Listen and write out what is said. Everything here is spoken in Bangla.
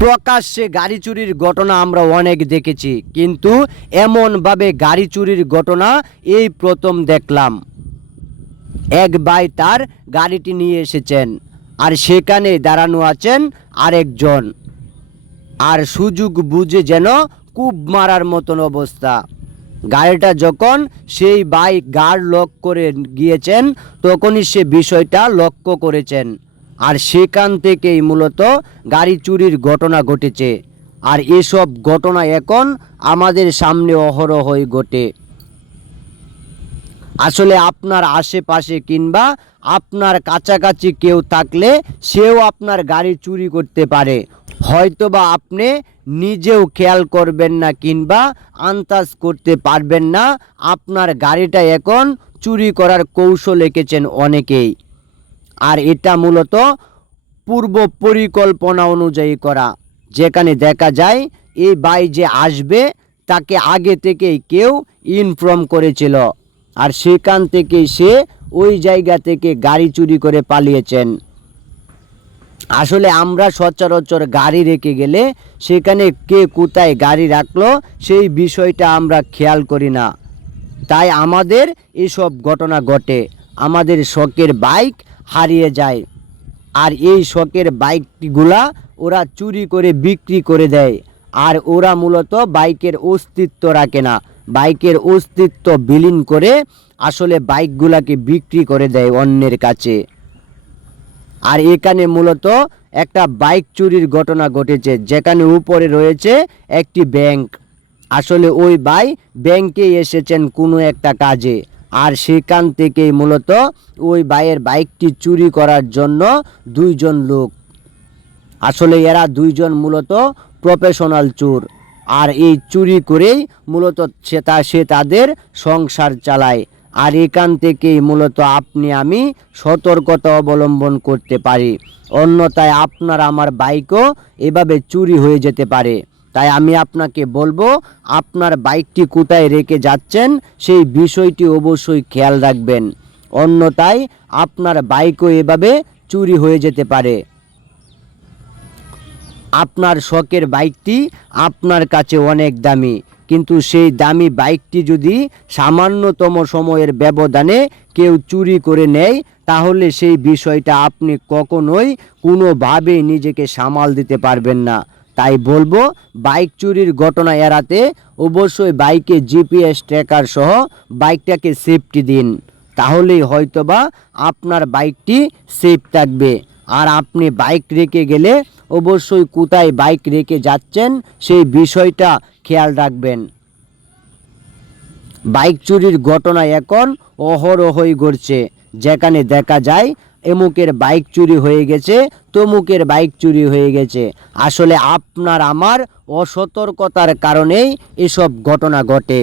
প্রকাশ্যে গাড়ি চুরির ঘটনা আমরা অনেক দেখেছি, কিন্তু এমনভাবে গাড়ি চুরির ঘটনা এই প্রথম দেখলাম। এক ভাই তার গাড়িটি নিয়ে এসেছেন, আর সেখানে দাঁড়ানো আছেন আরেকজন। আর সুযোগ বুঝে যেন কূপ মারার মতন অবস্থা। গাড়িটা যখন সেই বাইক গার্ড লক করে গিয়েছেন, তখনই সে বিষয়টা লক্ষ্য করেছেন। আর সেখান থেকেই মূলত গাড়ি চুরির ঘটনা ঘটেছে। আর এসব ঘটনা এখন আমাদের সামনে অহরহই ঘটে। আসলে আপনার আশেপাশে কিংবা আপনার কাছাকাছি কেউ থাকলে সেও আপনার গাড়ি চুরি করতে পারে। হয়তোবা আপনি নিজেও খেয়াল করবেন না কিংবা আন্দাজ করতে পারবেন না, আপনার গাড়িটা এখন চুরি করার কৌশল এঁকেছেন অনেকেই। আর এটা মূলত পূর্ব পরিকল্পনা অনুযায়ী করা। যেখানে দেখা যায়, এই বাই যে আসবে, তাকে আগে থেকেই কেউ ইনফর্ম করেছিল। আর সেখান থেকেই সে ওই জায়গা থেকে গাড়ি চুরি করে পালিয়েছেন। আসলে আমরা সচরাচর গাড়ি রেখে গেলে সেখানে কে কোথায় গাড়ি রাখল, সেই বিষয়টা আমরা খেয়াল করি না। তাই আমাদের এসব ঘটনা ঘটে। আমাদের শখের বাইক হারিয়ে যায়। আর এই শখের বাইকগুলা ওরা চুরি করে বিক্রি করে দেয়। আর ওরা মূলত বাইকের অস্তিত্ব রাখে না। বাইকের অস্তিত্ব বিলীন করে আসলে বাইকগুলাকে বিক্রি করে দেয় অন্যের কাছে। আর এখানে মূলত একটা বাইক চুরির ঘটনা ঘটেছে, যেখানে উপরে রয়েছে একটি ব্যাংক। আসলে ওই ভাই ব্যাংকে এসেছেন কোনো একটা কাজে। আর সেখান থেকেই মূলত ওই ভাইয়ের বাইকটি চুরি করার জন্য দুইজন লোক। আসলে এরা দুইজন মূলত প্রফেশনাল চোর। আর এই চুরি করেই মূলত সে তা, সে তাদের সংসার চালায়। আর এখান থেকেই মূলত আপনি, আমি সতর্কতা অবলম্বন করতে পারি। অন্যথায় আপনার, আমার বাইকও এভাবে চুরি হয়ে যেতে পারে। তাই আমি আপনাকে বলব, আপনার বাইকটি কোথায় রেখে যাচ্ছেন সেই বিষয়টি অবশ্যই খেয়াল রাখবেন। অন্যথায় আপনার বাইকও এভাবে চুরি হয়ে যেতে পারে। আপনার শখের বাইকটি আপনার কাছে অনেক দামি, কিন্তু সেই দামি বাইকটি যদি সামান্যতম সময়ের ব্যবধানে কেউ চুরি করে নেয়, তাহলে সেই বিষয়টা আপনি কখনোই কোনোভাবেই নিজেকে সামাল দিতে পারবেন না। তাই বলব, বাইক চুরির ঘটনা এড়াতে অবশ্যই বাইকে জিপিএস ট্র্যাকার সহ বাইকটাকে সেফটি দিন। তাহলেই হয়তোবা আপনার বাইকটি সেফ থাকবে। আর আপনি বাইক রেখে গেলে অবশ্যই কোথায় বাইক রেখে যাচ্ছেন সেই বিষয়টা খেয়াল রাখবেন। বাইক চুরির ঘটনা এখন অহরহই ঘটছে। যেখানে দেখা যায় এমুকের বাইক চুরি হয়ে গেছে, তমুকের বাইক চুরি হয়ে গেছে। আসলে আপনার আমার অসতর্কতার কারণেই এসব ঘটনা ঘটে।